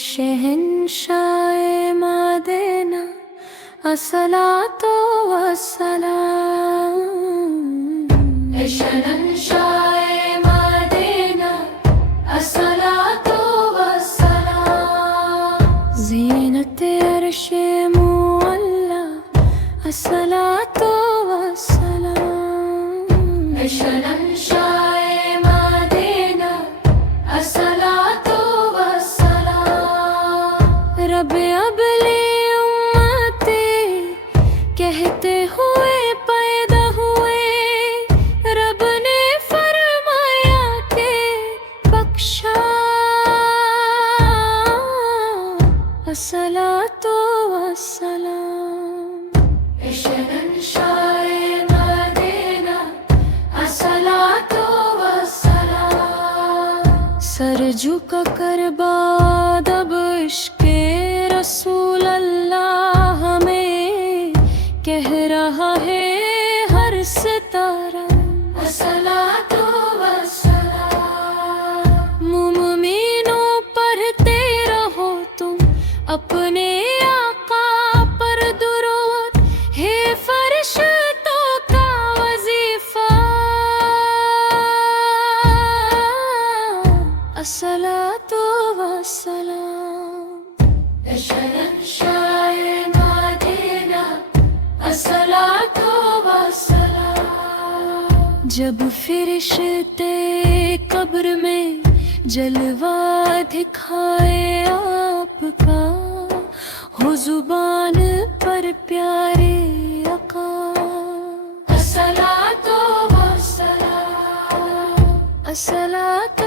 شہنشاہ مدینہ الصلاۃ والسلام، اے شہنشاہ مدینہ الصلاۃ والسلام، زینت عرش معلی الصلاۃ والسلام، اے شہنشاہ مدینہ الصلاۃ والسلام، رب ابلی امتی کہتے ہوئے پیدا ہوئے، رب نے فرمایا کہ بخشا الصلاۃ والسلام، اے شہنشاہ مدینہ الصلاۃ والسلام، سر جھکا کر بادب عشق رسول اللہ ہمیں کہہ رہا ہے ہر ستارہ الصلاۃ والسلام، مومنوں پڑھتے رہو تم اپنے آقا پر درود، ہے فرشتوں کا وظیفہ الصلاۃ والسلام، اے شہنشاہ مدینہ الصلاۃ والسلام، جب فرشتے قبر میں جلوہ دکھائے آپ کا، ہو زبان پر پیارے آقا الصلاۃ والسلام، الصلاۃ